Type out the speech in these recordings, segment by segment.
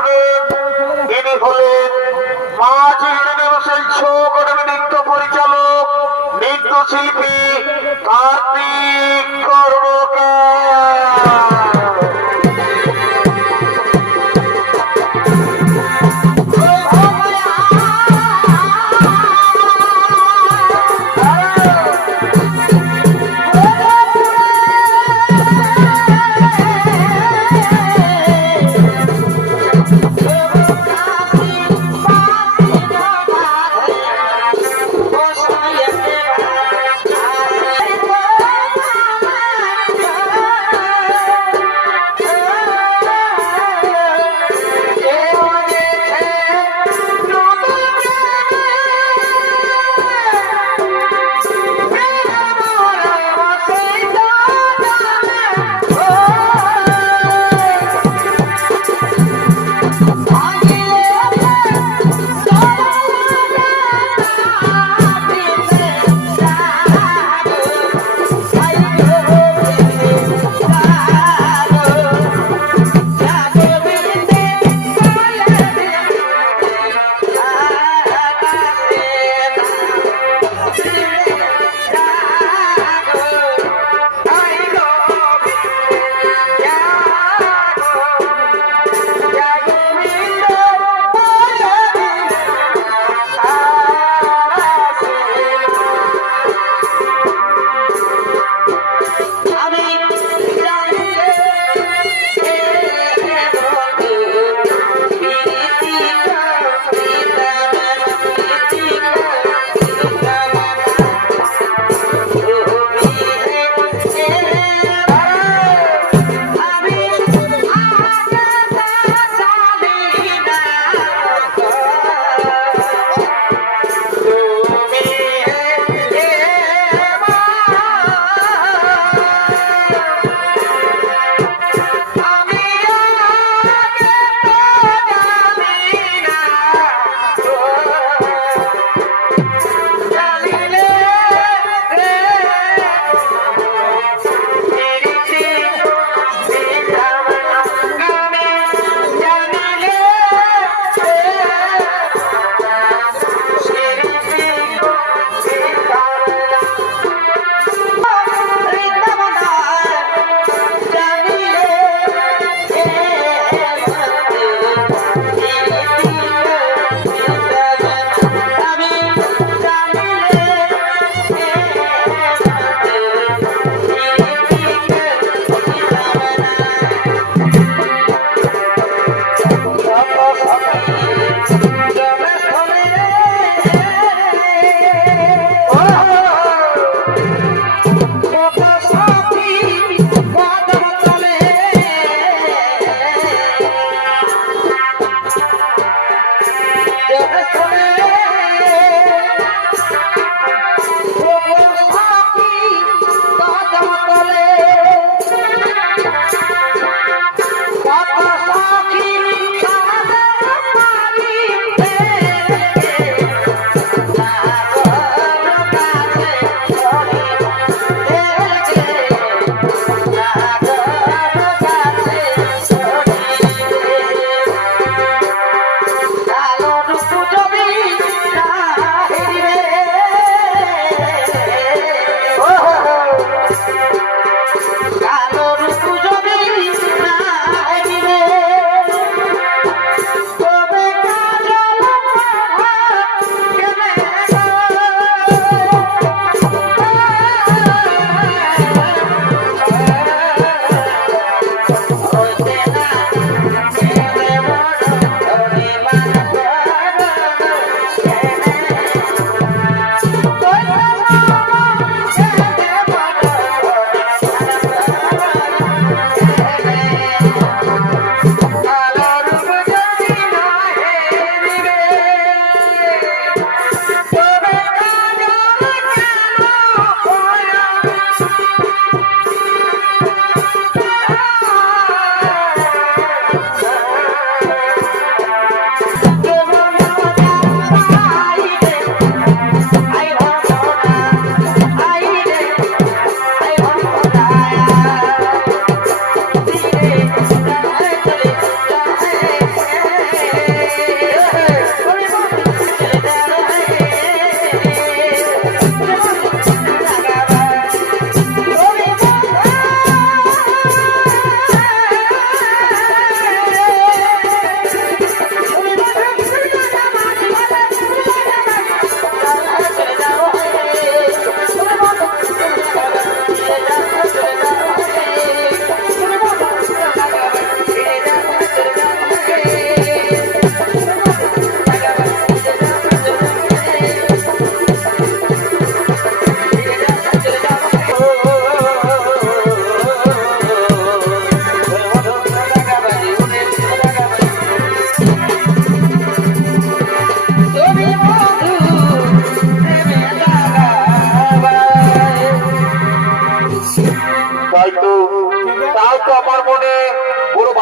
থাকবেন। ইনি হলেন মাঝি ইউনিভার্সাল শো একাডেমি নৃত্য পরিচালক নৃত্যশিল্পী কার্তিক কর্মকার।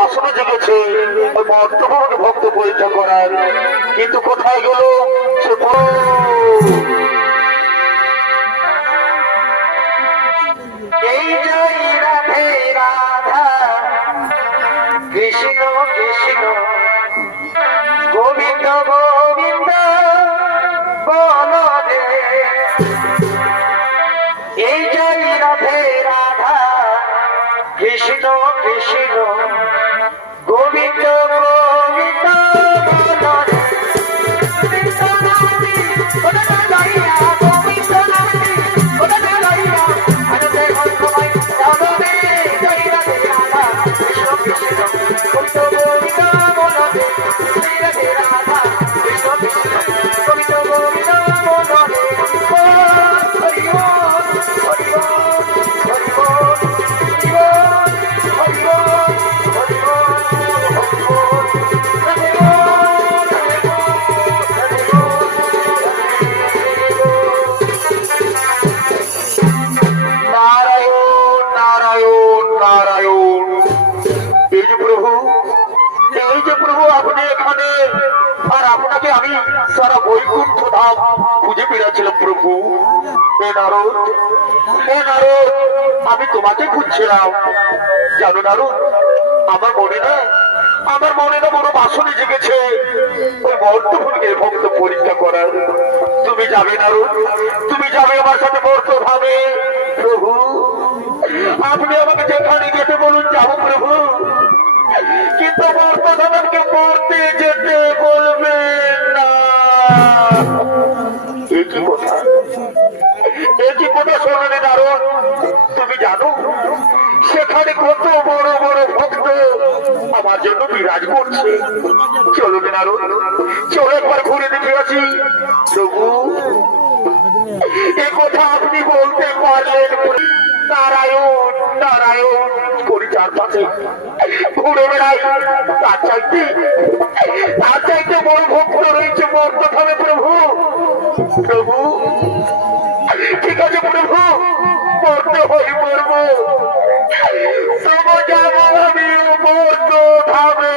বাসনা জেগেছে ওই মর্তবাবুকে ভক্ত পরীক্ষা করার, কিন্তু কোথায় গেল সে এই জয় রাধে রাধা কৃষ্ণ কৃষ্ণ গোবিন্দ গোবিন্দ বলো রে। এই জয় রাধে রাধা কৃষ্ণ কৃষ্ণ গোবিন্দ গোবিন্দ বলো রে। সারা বৈকুণ্ঠ ধাম খুঁজে পেয়েছিলাম প্রভু। হে নারদ, হে নারদ, আমি তোমাকে খুঁজছিলাম। জানো নারদ, আমার মনে না বড় বাসনে জেগেছে ওই মর্তভূমিকে ভক্ত পরীক্ষা করার। তুমি যাবে নারদ, তুমি যাবে আমার সাথে মর্তধামে। প্রভু, আপনি আমাকে যেখানে যেতে বলুন যাবো প্রভু, কিন্তু মর্তধামকে পড়তে যেতে বলবেন না। একই কথা শোনে নারদ, তুমি জানো সেখানে কত বড় বড় ভক্ত আমার জন্য বিরাজ করছে। চলো নারদ, চলো একবার ঘুরে দেখে আসি। প্রভু, এ কথা আপনি বলতে পারলেন? নারায়ণ নারায়ণ করি চারপাশে ঘুরে বেড়াই, তার চাইতে বড় ভক্ত রয়েছে মর্তধামে। প্রভু, প্রভু, ঠিক আছে প্রভু, মরতে হই মরবো, তবু যাবো আমি মর্তধামে।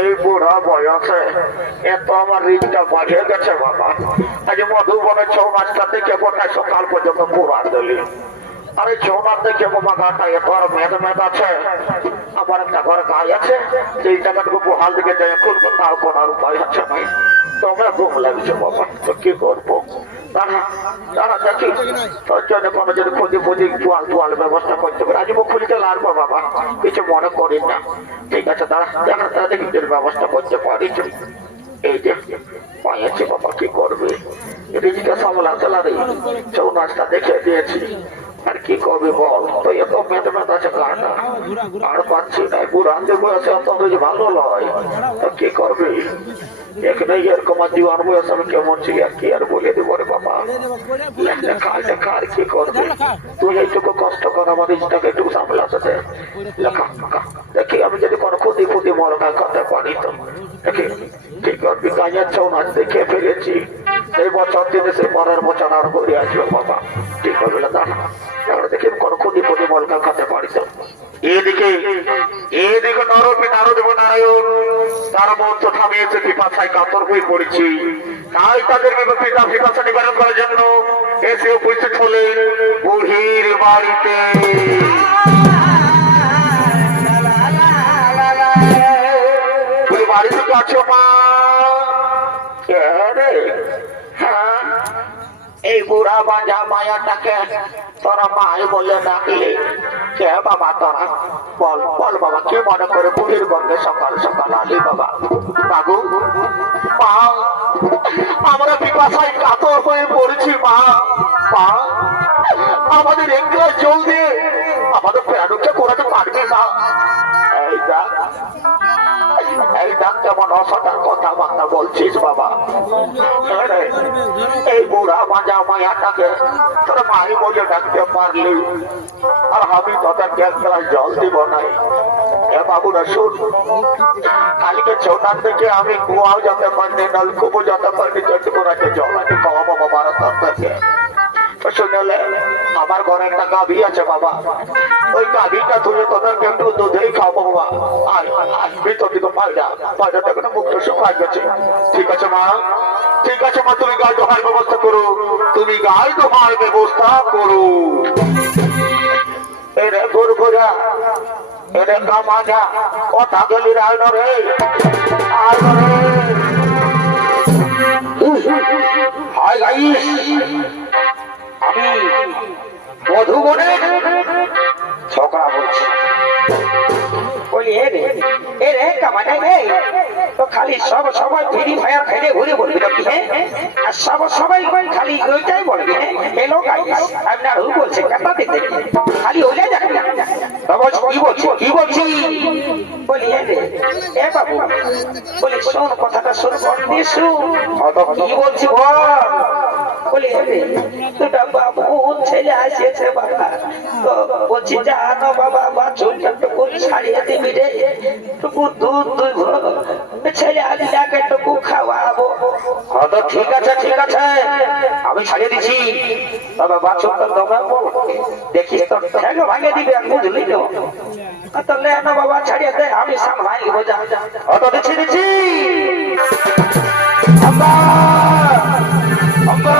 এই বুড়া বয়সে এত আমার ঋণটা বাড়িয়ে গেছে বাবা। আজ মধুবনে 6 মাসটা থেকে কোথায় সকাল পর্যন্ত পুরা দিলি। আরে 6 মাস থেকে বাবা গাটা এত আর মেদ আছে। আমার একটা ঘর গাই আছে, সেই জায়গাটুকু বহাল দিকে যাই খুলবো, তার কোন উপায় আছে ভাই। তোমার ঘুম লাগছে বাবা, তো কি করবো? দাঁড়া দাঁড়া দেখি তোর জন্য কোনো যদি খুঁজে খুঁজে জোয়াল জোয়াল ব্যবস্থা করতে পারে। আজ মুখ খুলতে লাগবো বাবা, কিছু মনে করিস না। ঠিক আছে দাঁড়া দেখা তারা দেখি যদি ব্যবস্থা করতে পারি। এই যে পাইয়াছি বাবা, কি করবে? রিজিকে সামলাতে লাগে, চৌ নাচটা দেখে দিয়েছি, আর কি করবি বল? তো এত মেতে মেতে আছে গানটা আর পাচ্ছি না। বুড়ানদের বয়সে অত ভালো নয়, তো কি করবি? এখানে এরকম জীবন বয়স আমি কেমন ছিল আর কি আর বলে দেবো রে বাবা। লেখা লেখা আর কি করবে? তুই এইটুকু কষ্ট কর, আমার ইচ্ছাটাকে একটু সামলাতে দে। লেখা দেখি আমি যদি কোনো ক্ষতি ক্ষতি মরকা করতে পারি তো দেখি ঠিক করবি। কাজের ছৌ নাচ দেখে ফেলেছি, এই বছর দিনে সেই পরের বছর আর করে আসবে বাবা। ঠিক করবি না দাঁড়া দেখি কোনো ক্ষতি ক্ষতি মরকা করতে পারি তো। এদিকে এদিকে নারদেব নারায়ণ তার মন্ত্র থামিয়েছে, পিপাসায় কাতর হয়ে পড়েছি। তাই তাদের পিপাসা নিবারণ করার জন্য এসে উপস্থিত হলেন বুড়ির বাড়িতে। বাড়িতে আছো মা? হ্যাঁ, এই বুড়া বাজা মায়াটাকে তোরা মাই বলে ডাকলি কে বাবা? তোরা বল বল বাবা, কি মনে করে বুড়ির গঙ্গে সকাল সকাল আলি বাবা? বাবু মা, আমরা পিপাসায় কাতর হয়ে পড়েছি মা। মা, আমাদের এক গ্লাস জল দিয়ে আমাদের প্রাণকে করাতে পারবে না? এই দেখ কেমন অসতার কথাবার্তা বলছিস বাবা। এই বুড়া মাজা মায়াটাকে তোর মাই বলে ডাকতে পারলি, আর আমি তোদেরকে এক গ্লাস জল দিব নাই? এ বাবুরা শুন, কালকে ছোটার থেকে আমি কুয়াও যেতে পারিনি, নলকূপও যেতে পারিনি, যেতে করাতে জল আমি খাওয়াবো বাবার তোর থেকে। শুনলে আমার ঘরে একটা গাভী আছে বাবা, ওই গাভীটা তুলে তোদেরকে একটু দুধেই খাবো বাবা। আর ভিতর দিকে পায়রা থেকে মুক্ত শুকায় গেছে। ঠিক আছে মা, ঠিক আছে মা, তুমি গায়ে দোহার ব্যবস্থা করো, তুমি গায়ে দোহার ব্যবস্থা করো। এরে গুরগুরা, এরে কামাজা, কথা গেলি রায়ন রে, আয় রে। হাই গাইস, আমি মধুবনের ছোকরা বলছি। বলি এ রে কামাটাই রে, তো খালি সবাই ফেরি ভাইয়া ফেলে ঘুরে বলবি নাকি? হ্যাঁ, আর সবাই খালি ওইটাই বলবি। হ্যাঁ, এলো গাইস আপনার হু বলছে কেমন দেখতে খালি ওইটাই দেখেন না। কি বলছি? বলি এ বাবু, বলি শোন কথাটা শোন, কি বলছি বল। বলি দুটা বাবু ছেলে আসিয়েছে বাবা, তো বলছি জানো বাবা বাছুরটা টুকু ছাড়িয়ে দিবি রে, টুকু দুধ দুইব, ছেলে আলিটাকে টুকু খাওয়াবো। তো ঠিক আছে ঠিক আছে, আমি ছাড়িয়ে দিচ্ছি। বাবা বাছুরটা তোমরা দেখিস তো ঠেঙ্গো ভাঙিয়ে দিবে, বুঝলি তো? তাহলে না বাবা ছাড়িয়ে দে, আমি সামলাই বোঝা। অত দিচ্ছি দিচ্ছি। আব্বা আব্বা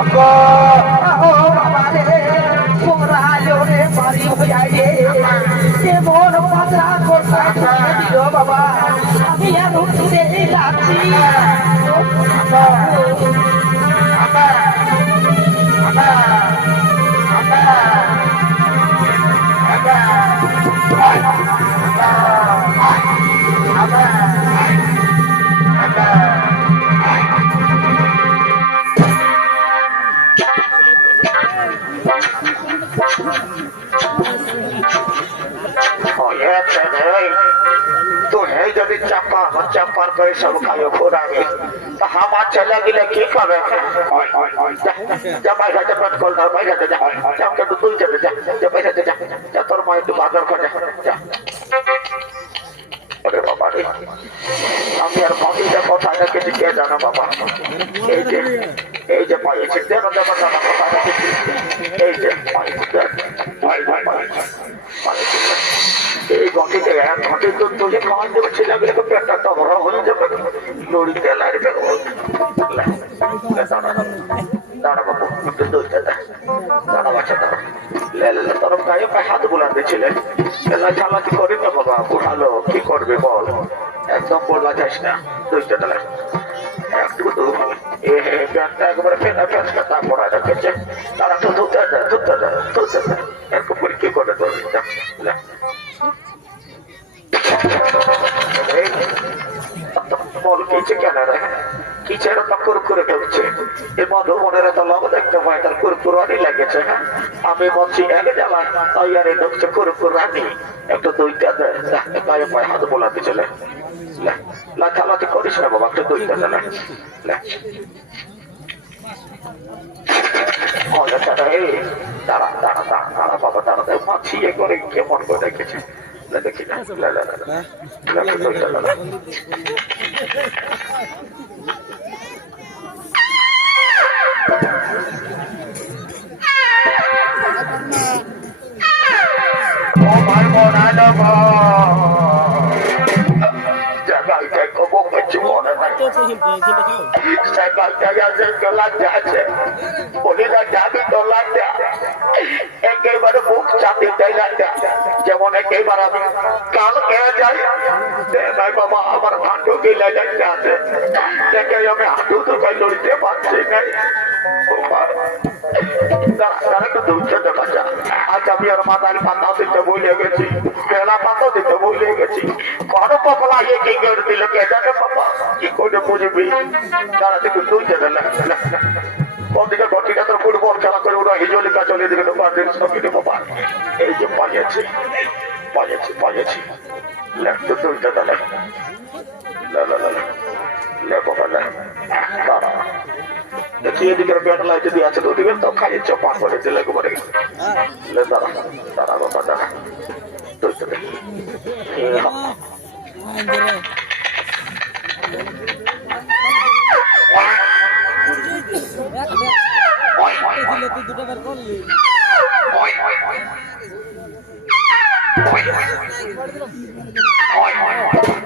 আব্বা, ও বাবা রে, তোমরা জোরে বাড়ি হয়ে রে, যে মন পাতলা করতে দিল বাবা, আমি আর উঠতে যাচ্ছি। আব্বা আব্বা আব্বা আব্বা আব্বা আব্বা আব্বা। যদি চাপার করে সব খাবে ফোরাবে, তা আমার ছেলে গেলে কি করে? বাইরে পেট কল দাও, বাইরে যা তুই চলে যা, বাইরে যা, তোর মা একটু বাজার করে যা। বাবা রে, আমি আর বাকিটা কোথায় রেখেছি কে জানো বাবা। এই যে পাইছি, দেখো দেখো জানা কোথায় রেখেছি, এই যে এই ঘটিতে এক ঘটে তো তুলে খাওয়ান দেবে, ছেলেগুলোকে পেটটা তো বড় হয়ে যাবে, লড়িতে লাগবে। দাঁড়া বাবু, একটু দইতে দাঁড়া বাচ্চা দাঁড়া, তোর গায়ে পায়ে হাত বুলাতে ছিলেন, চালাকি করি না বাবা, বুঝালো কি করবে বল। একদম বললা যাস না দুইটা তালা একটু প্যান্টটা একবারে ফেনা ফেঁচকা তা পড়া রেখেছে তারা তো ধুতে এরকম করে কি করে ধরবি বল কিছে কেন রে কিছে এরকম কুরকুরে ঢুকছে এর মধ্যে মনের এত লব দেখতে পাই তার কুরকুরানি লেগেছে আমি বলছি একে জ্বালা তাই আর ঢুকছে কুরকুরানি একটু দুইটা গায়ে পায়ে হাত বোলাতে চলে লাথালাথি করিস না বাবা একটু দুইটা জ্বালা দাঁড়া দাঁড়া দাঁড়া দাঁড়া বাবা দাঁড়া মাছি এ করে কেমন করে দেখেছে দেখি না একেবারে বুক চাপে দেয় যেমন একেবার আমি কাল খেয়ে যাই বাবা আমার হাঁটু গেলে যাচ্ছে আছে দেখে আমি হাঁটু তো লড়তে পারছি নাই আজ আমি আর মাথার পাতা দিতে ভুলে গেছি বেলা পাতা দিতে ভুলে গেছি বড় পকলা ইয়ে কি করে দিল কে জানে বাবা কি করে বুঝবি তারা দেখে দুই ওদিকে ঘটিটা তোর ফুটবল খেলা করে ওরা হিজলিকা চলে দিকে তো পারবেন সঙ্গে বাবা এই যে পাইয়াছি লেখতে দুইটা তাহলে দেখি এদিকে ব্যাটা লাইটে দিয়ে আছে তো ওদিকে তো খাইয়ে চপা করে দিলে একবারে দাঁড়া বাবা দাঁড়া দুইটা দেখি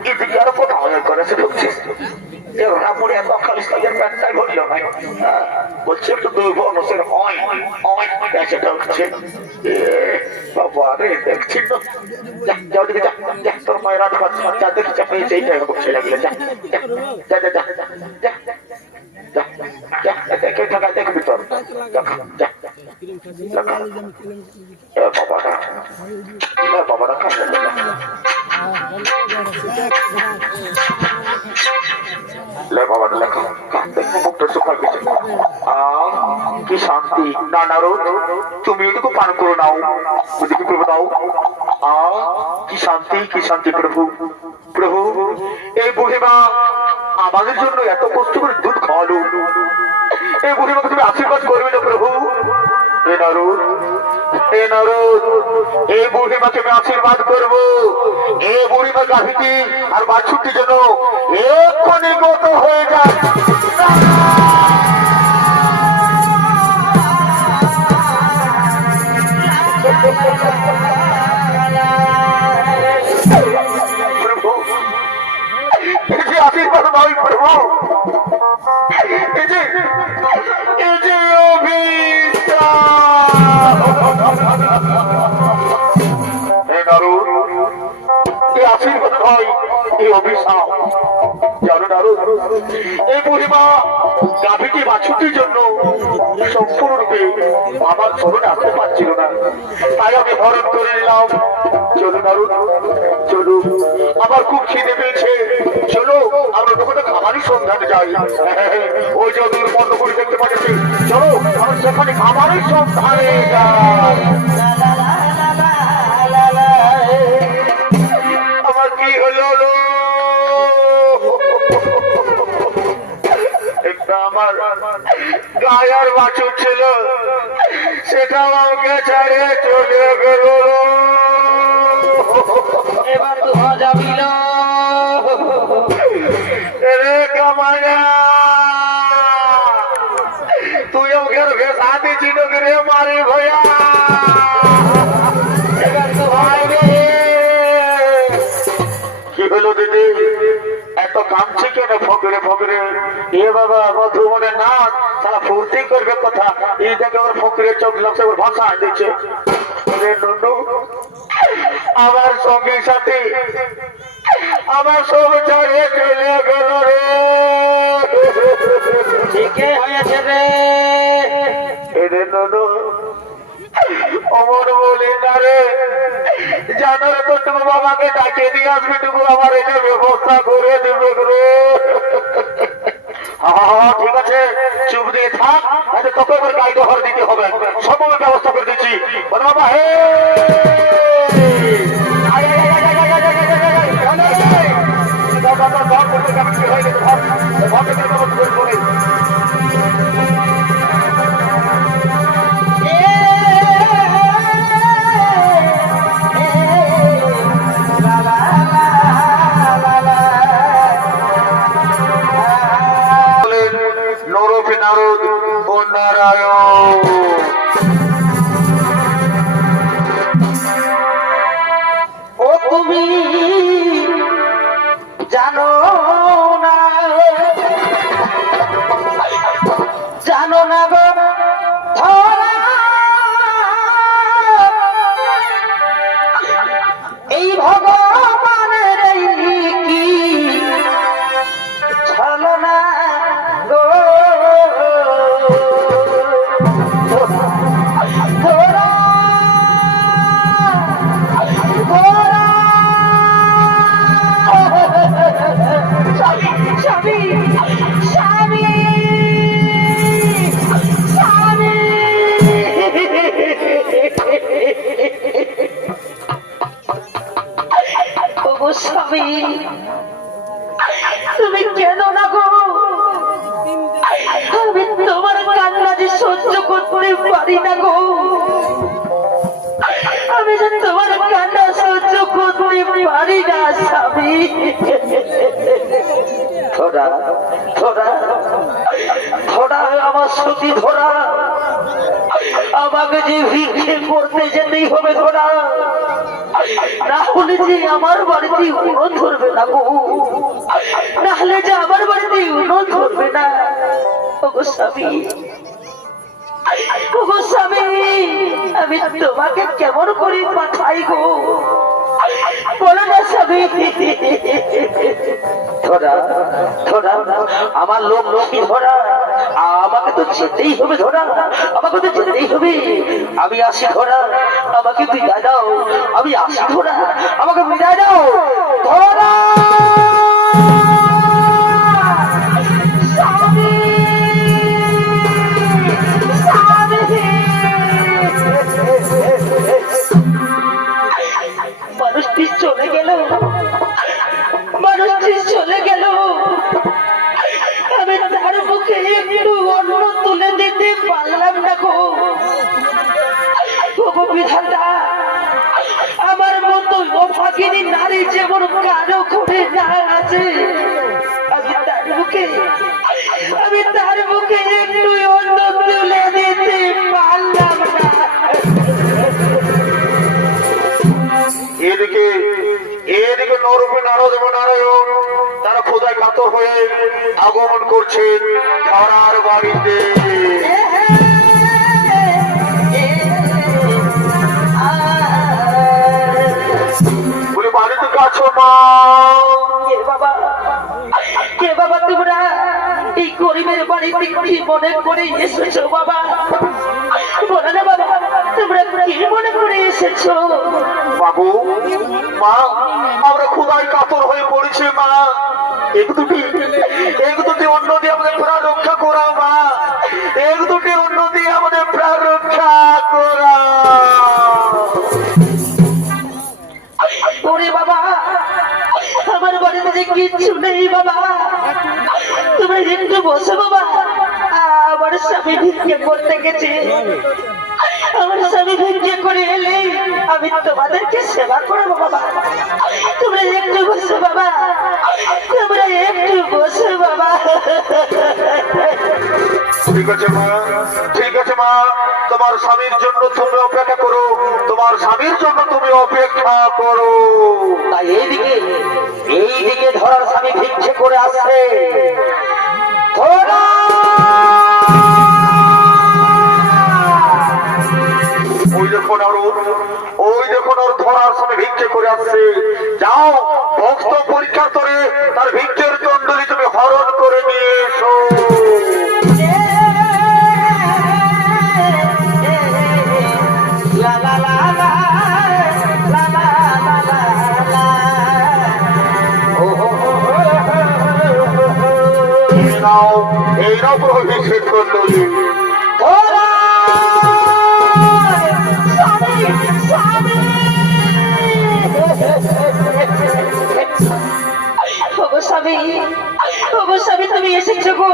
এদিকে আরো কোথাও করেছে ঢুকছিস বলছে একটু দুর্বলের হয় সেটা হচ্ছে বাবা রে দেখছি তো যাও দিকে যা তোর মায়ের যা দেখি চাপ নিয়েছে এইটাই করছে লাগলে যা যা যা যা যা দেখে থাকা দেখবি তোর বাবাটা কাছে কি শান্তি না নারদ তুমি এটুকু পান করে নাও ওদিকে প্রভু দাও কি শান্তি প্রভু প্রভু এই বুড়িমা আমাদের জন্য এত কষ্ট করে দুধ খাওয়ালো এই বুড়িমাকে তুমি আশীর্বাদ করবে না প্রভু এই বুড়িমাকে আমি আশীর্বাদ করবো এই বুড়িমা গাভীটি আর বাছুরটি যেন এক্ষুনি গত হয়ে যায় প্রভু আশীর্বাদ নয় প্রভু আশীর্বাদ হয় এই অভিশাপ জানো নারদ এই বুড়িমা গাভীটি বাছুরটির জন্য সম্পূর্ণরূপে আমার চরণে আসতে পারছিল না তাই আমি হরণ করে নিলাম চলো নারদ চলো আমার খুব খিদে পেয়েছে চলো আমরা ওখানে খাবারই সন্ধানে যাই ওই যে দূর বন্ধ করে দেখতে পাচ্ছি চলো আমরা সেখানে খাবারই সন্ধানে যাই আমার কি হলো একটা আমার গায়ের বাছুর ছিল সেটাও আমাকে ছেড়ে চলে গেল এবার তো যাবিল রে কামায়া তুই ওকে ভেসা দিছিল রে মারি ভয়া এবার তো ভাই রে কি হলো দিদি এত কাঁদছে কেন ফকরে এ বাবা মধুমনের নাচ তারা ফুর্তি করবে কথা এই দেখে ওর ফকরে চোখ লাগছে ওর ভাষা দিচ্ছে আমার সঙ্গে সাথে আমার সব ছেড়ে চলে গেল রে। ঠিকই হয়েছে রে। এরে ননু অমর বলি না রে, জানো রে তো তুমি বাবাকে ডাকিয়ে দিয়ে আসবে, তুমি আমার এটা ব্যবস্থা করে দেবে রে। ঠিক আছে, চুপ দিয়ে থাক, আচ্ছা তোকে এবার গাইড হর দিতে হবে, সব ব্যবস্থা করে দিচ্ছি। বাবা হে নরফে নারদ ও নারায়ণ। ও তুমি জানো না, জানো না গো ধরা, এই ভগবানের এই কি ছলনা গো ধরা, ধরা। স্বামী স্বামী স্বামী স্বামী, ওগো স্বামী তুমি কেন না গো, আমি তোমার কান্না যে সহ্য করতে পারি না গো, আমি যে তোমার কান্না সহ্য করতে পারি না স্বামী। ধরা ধরা ধরা আমার সতী ধরা, আমাকে যে ভিক্ষে করতে যেতেই হবে ধরা, না হলে যে আমার বাড়িতে উনুন ধরবে না গো, না হলে যে আমার বাড়িতে উনুন ধরবে না। ওগো স্বামী, ওগো স্বামী, আমি তোমাকে কেমন করে পাঠাই গো, বলো না স্বামী। ধরা ধরা আমার লোক লোকই ধরা, আমাকে তো যেতেই হবে ধরা, আমাকে তো যেতেই হবে। আমি আসি ধরা, আমাকে বিদায় দাও, আমি আসি ধরা, আমাকে বিদায় দাও ধরা। স্বামী স্বামী, মানুষটি চলে গেল, মানুষটি চলে গেল, আমি তার মুখে একটু অন্ন তুলে দিতে পারলাম না গো। ওগো বিধাতা, আমার মতো অভাগিনী নারী যেমন কারো করে না আছে, আমি তার মুখে একটু অন্ন তুলে দিতে পারলাম না। এদিকে এদিকে নরফে নারদ এবং নারায়ণ তারা খোদায় কাতর হয়ে আগমন করছেন ধরার বাড়িতে। বলে বাড়িতে কাছো মা, কে বাবা, কে বাবা তোমরা এই গরিবের বাড়িতে কি মনে করে এসেছো বাবা? বলো না বাবা, তোমরা কি মনে করে এসেছো? বাবু মা, আমরা খোদায় কাতর হয়ে পড়েছি মা, এক দুটি অন্য দিয়ে আমাদের প্রাণ রক্ষা করা মা, এক দুটি অন্য দিয়ে আমাদের প্রাণ রক্ষা করা। ওরে বাবা, আমার বাড়িতে যে কিচ্ছু নেই বাবা, তোমরা একটু বসো বাবা, আমার স্বামী ভিক্ষে করতে গেছে, আমার স্বামী ভিক্ষে করে এলে আমি তোমাদেরকে সেবা করবো বাবা, তোমরা একটু বসো বাবা, তোমরা একটু বসো বাবা। ঠিক আছে মা, ঠিক আছে মা, তোমার স্বামীর জন্য তুমি অপেক্ষা করো, তোমার স্বামীর জন্য তুমি অপেক্ষা করো। তাই এইদিকে ধরার স্বামী ভিক্ষে করে আসছে। ধরা, ওই দেখুন ওর ধরার স্বামী ভিক্ষে করে আসছে। যাও ভক্ত পরীক্ষা নাও এই নাও প্রভু নিষেধ করলো স্বামী, স্বামী তুমি এসেছো গো,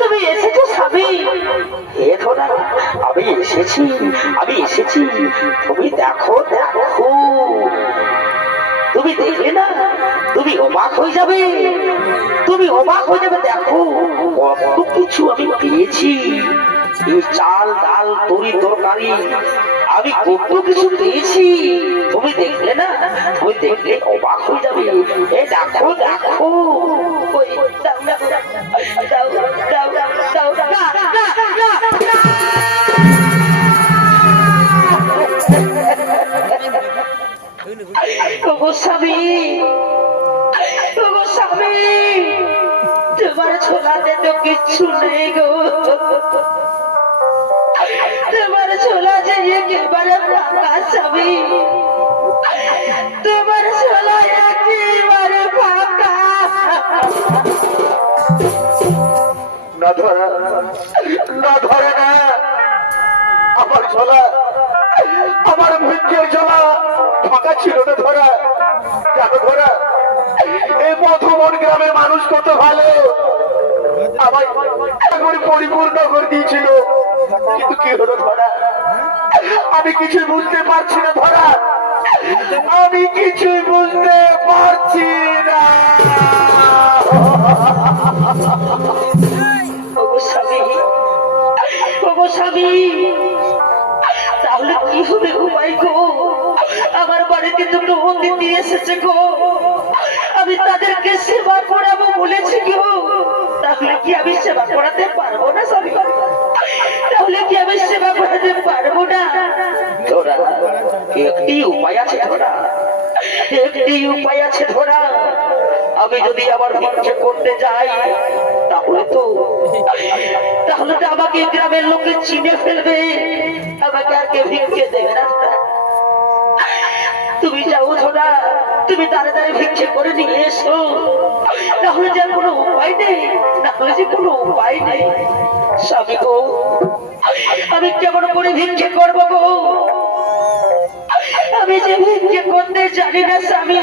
তুমি এসেছো স্বামী। এ ধরা আমি এসেছি, আমি এসেছি। তুমি দেখো দেখো, তুমি দেখলে না তুমি অবাক হয়ে যাবে, তুমি অবাক হয়ে যাবে। দেখো কত কিছু আমি পেয়েছি, এই চাল ডাল তরি তরকারি আমি কত কিছু পেয়েছি। তুমি দেখলে না, তুমি দেখলে অবাক হয়ে যাবে। এ দেখো দেখো, ওই দাও দাও দাও দাও দাও দাও না না না ওগো স্বামী, ওগো স্বামী, তোমার ছোলাতে তো কিচ্ছু নেই গো, তোমার ছোলা যে একেবারে ফাঁকা স্বামী, তোমার ছোলা একেবারে ফাঁকা। না ধরা, না ধরে না আমার ঝোলা, আমার ভিক্ষের ঝোলা ফাঁকা ছিল না ধরা। জানো ধরা, এই মধুবন গ্রামের মানুষ কত ভালো, আমার পরিপূর্ণ করে দিয়েছিল। কিন্তু কি হলো ধরা, আমি কিছুই বুঝতে পারছি না ধরা, আমি কিছুই বুঝতে পারছি না। ওগো স্বামী, ওগো স্বামী, তাহলে কি হবে গো ভাই গো? আমার বাড়িতে দুটো অতিথি এসেছে গো, আমি তাদেরকে সেবা করাবো বলেছি গো, তাহলে কি আমি সেবা করাতে পারবো না স্বামী? তাহলে কি আমি সেবা করাতে পারবো না? ধরা একটি উপায় আছে ধরা, একটি উপায় আছে ধরা। আমি যদি আবার ভিক্ষে করতে যাই তাহলে তো আমাকে গ্রামের লোকে চিনে ফেলবে, আমাকে আর কেউ ভিক্ষে দেবে না। তুমি যাও ধরা, তুমি তাড়াতাড়ি ভিক্ষে করে নিয়ে এসো, তাহলে যে কোনো উপায় নেই, নাহলে যে কোনো উপায় নেই। স্বামী গো, আমি কেমন করে ভিক্ষে করবো গো? আমি যে ভিক্ষে করতে জানি না স্বামী,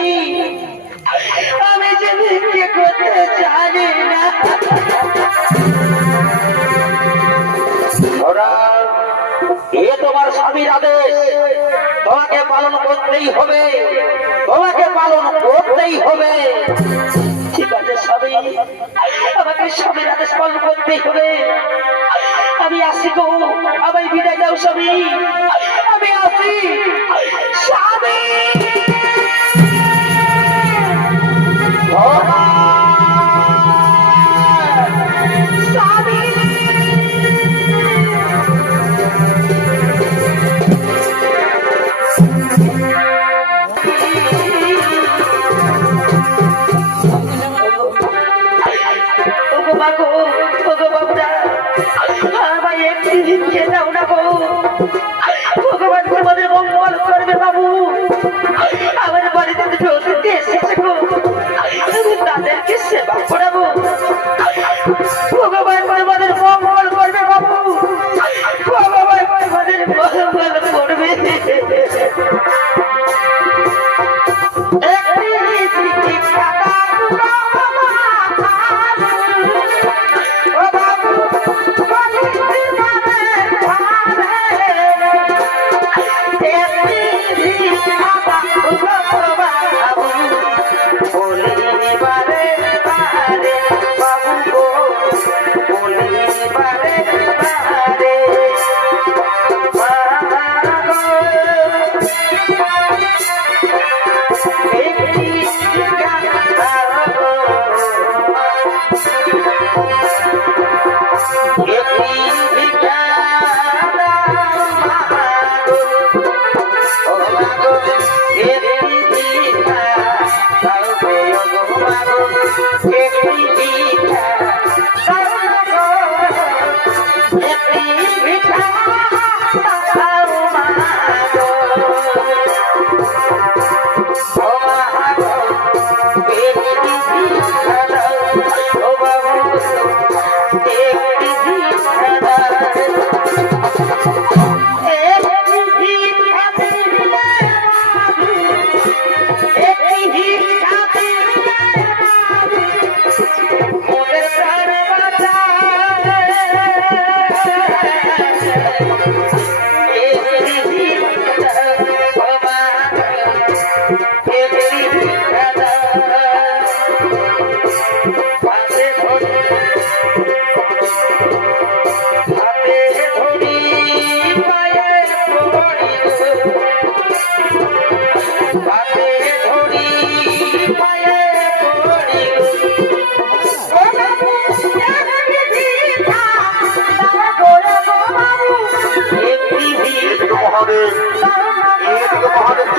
আমি যে ভিক্ষে করতে জানি না। ধরা এ তোমার স্বামীর আদেশ, তোমাকে পালন করতেই হবে, তোমাকে পালন করতেই হবে। ঠিক আছে স্বামী, আমাকে স্বামীর আদেশ পালন করতেই হবে। আমি আসি গো, আমায় বিদায় দাও স্বামী, আমি আসি স্বামী। ওগো মা গো, ওগো বাবুরা, আমায় একটি ভিক্ষে দাও না গো। ভগবান তোমাদের মঙ্গল করবে বাবু, আমার বাড়িতে দুটো অতিথি এসেছে গো, আমি তাদেরকে সেবা করাবো। ভগবান তোমাদের মঙ্গল করবে বাবু, ভগবান তোমাদের মঙ্গল করবে। বাবু গো বলি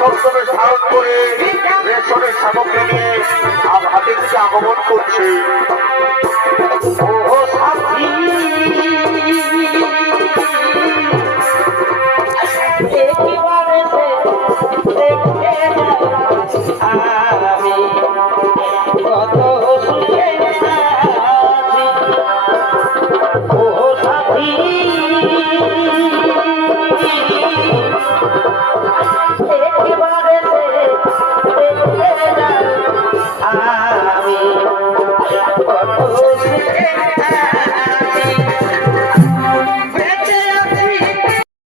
ছদ্মবেশ ধারণ করে রেশনের সামগ্রী নিয়ে হাতে থেকে আগমন করছে।